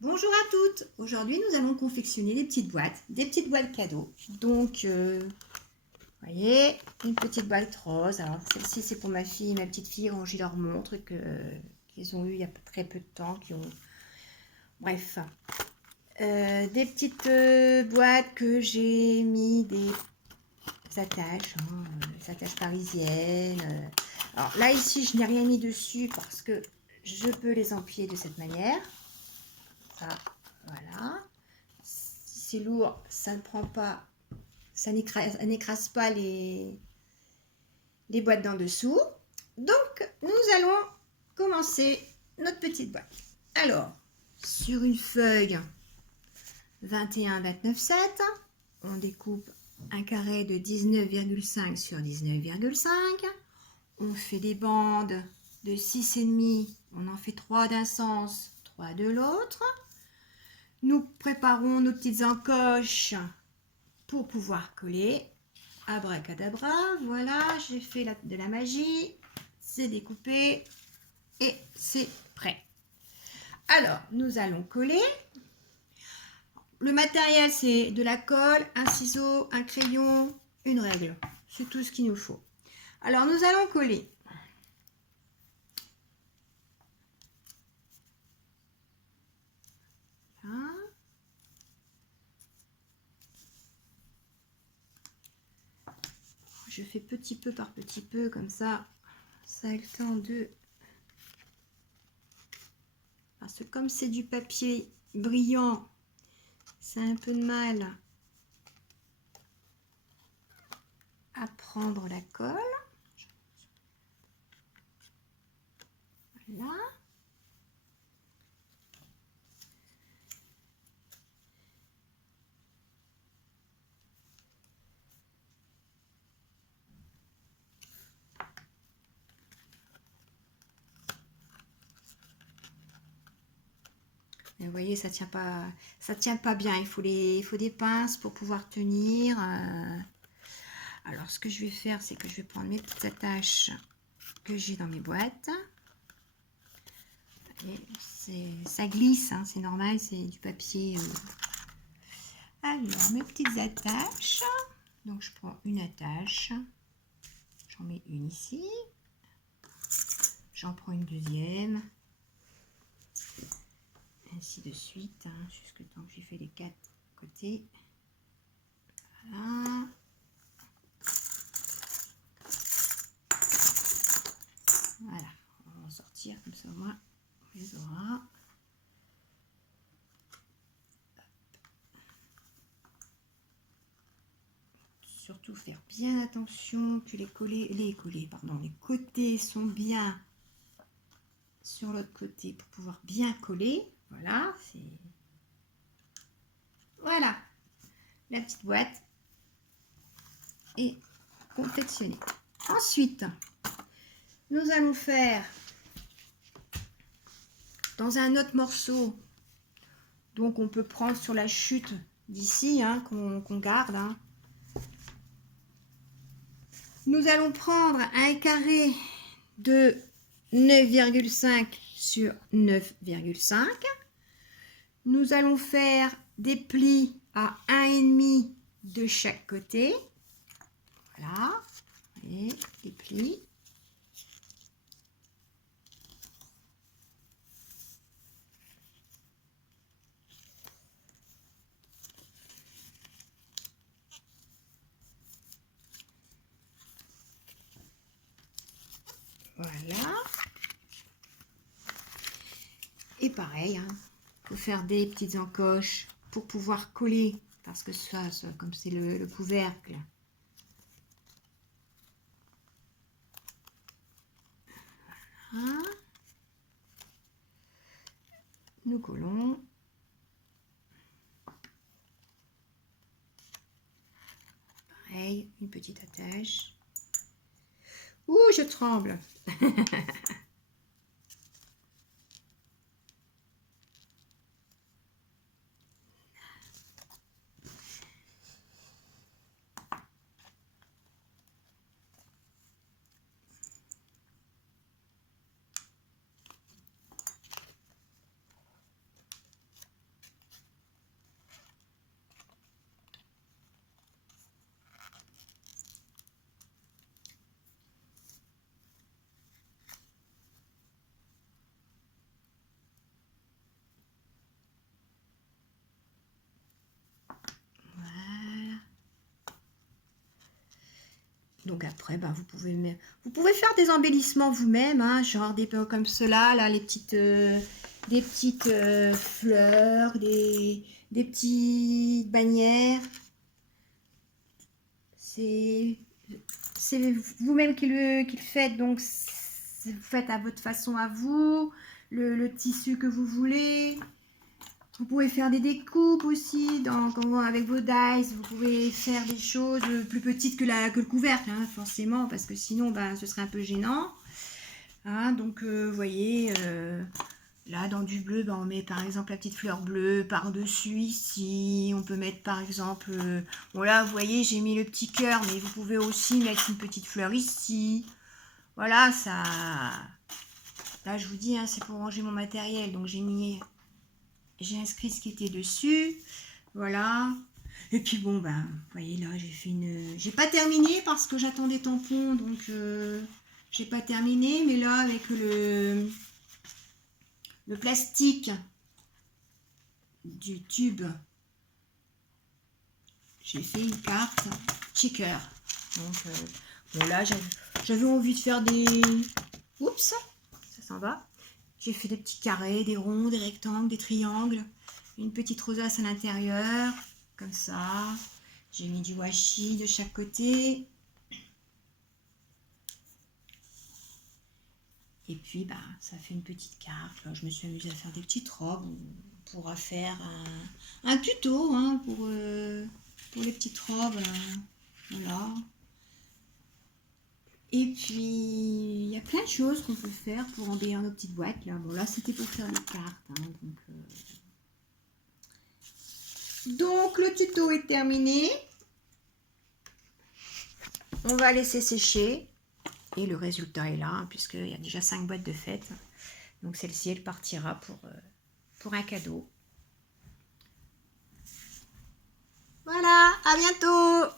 Bonjour à toutes. Aujourd'hui, nous allons confectionner des petites boîtes cadeaux. Donc, vous voyez, une petite boîte rose. Alors, celle-ci, c'est pour ma fille et ma petite fille. Ranger leur montre qu'ils ont eu il y a très peu de temps. Bref, des petites boîtes que j'ai mis des attaches, des attaches parisiennes. Alors là, ici, je n'ai rien mis dessus parce que je peux les empiler de cette manière. Ça, voilà. Si c'est lourd, ça ne prend pas, ça n'écrase pas les boîtes d'en dessous. Donc, nous allons commencer notre petite boîte. Alors, sur une feuille 21-29-7, on découpe un carré de 19,5 sur 19,5. On fait des bandes de 6,5. On en fait 3 d'un sens, 3 de l'autre. Nous préparons nos petites encoches pour pouvoir coller. Abracadabra, voilà, j'ai fait de la magie. C'est découpé et c'est prêt. Alors, nous allons coller. Le matériel, c'est de la colle, un ciseau, un crayon, une règle. C'est tout ce qu'il nous faut. Alors, nous allons coller. Voilà. Je fais petit peu par petit peu, comme ça a le temps de... Parce que comme c'est du papier brillant, c'est un peu de mal à prendre la colle. Voilà. Et vous voyez, ça tient pas bien. Il faut des pinces pour pouvoir tenir. Alors, ce que je vais faire, c'est que je vais prendre mes petites attaches que j'ai dans mes boîtes. Ça glisse, hein, c'est normal, c'est du papier. Alors, mes petites attaches. Donc, je prends une attache. J'en mets une ici. J'en prends une deuxième. Ainsi de suite, hein, jusqu'au temps que j'ai fait les 4 côtés. Voilà. Voilà, on va en sortir comme ça au moins on les aura. Surtout faire bien attention que les côtés sont bien sur l'autre côté pour pouvoir bien coller. Voilà, voilà, la petite boîte est confectionnée. Ensuite, nous allons faire dans un autre morceau, donc on peut prendre sur la chute d'ici, hein, qu'on garde, hein. Nous allons prendre un carré de 9,5 sur 9,5. Nous allons faire des plis à 1,5 de chaque côté. Voilà, vous voyez, des plis. Voilà. Et pareil, hein, faut faire des petites encoches pour pouvoir coller, parce que ça comme c'est le couvercle. Voilà. Nous collons. Pareil, une petite attache. Ouh, je tremble. Donc après, ben, vous pouvez faire des embellissements vous-même, hein, genre des comme cela, là, des petites fleurs, des petites bannières. C'est vous-même qui le faites, donc vous faites à votre façon à vous, le tissu que vous voulez. Vous pouvez faire des découpes aussi avec vos dies. Vous pouvez faire des choses plus petites que le couvercle, hein, forcément, parce que sinon, ben, ce serait un peu gênant. Hein, donc, vous voyez, là, dans du bleu, ben, on met par exemple la petite fleur bleue par-dessus ici. On peut mettre par exemple... bon, là, vous voyez, j'ai mis le petit cœur, mais vous pouvez aussi mettre une petite fleur ici. Voilà, ça... Là, je vous dis, hein, c'est pour ranger mon matériel. Donc, j'ai inscrit ce qui était dessus. Voilà. Et puis bon, ben, vous voyez là, j'ai pas terminé parce que j'attendais tampon, donc j'ai pas terminé. Mais là, avec le plastique du tube, j'ai fait une carte checker. Donc bon là, j'avais envie de faire des... Oups, ça s'en va. J'ai fait des petits carrés, des ronds, des rectangles, des triangles. Une petite rosace à l'intérieur, comme ça. J'ai mis du washi de chaque côté. Et puis, bah, ça fait une petite carte. Là, je me suis amusée à faire des petites robes. On pourra faire un tuto, hein, pour les petites robes. Là. Voilà. Et puis, il y a plein de choses qu'on peut faire pour embellir nos petites boîtes. Là, bon, là, c'était pour faire les cartes. Hein, donc, le tuto est terminé. On va laisser sécher. Et le résultat est là, hein, puisqu'il y a déjà 5 boîtes de fête. Donc, celle-ci, elle partira pour un cadeau. Voilà, à bientôt!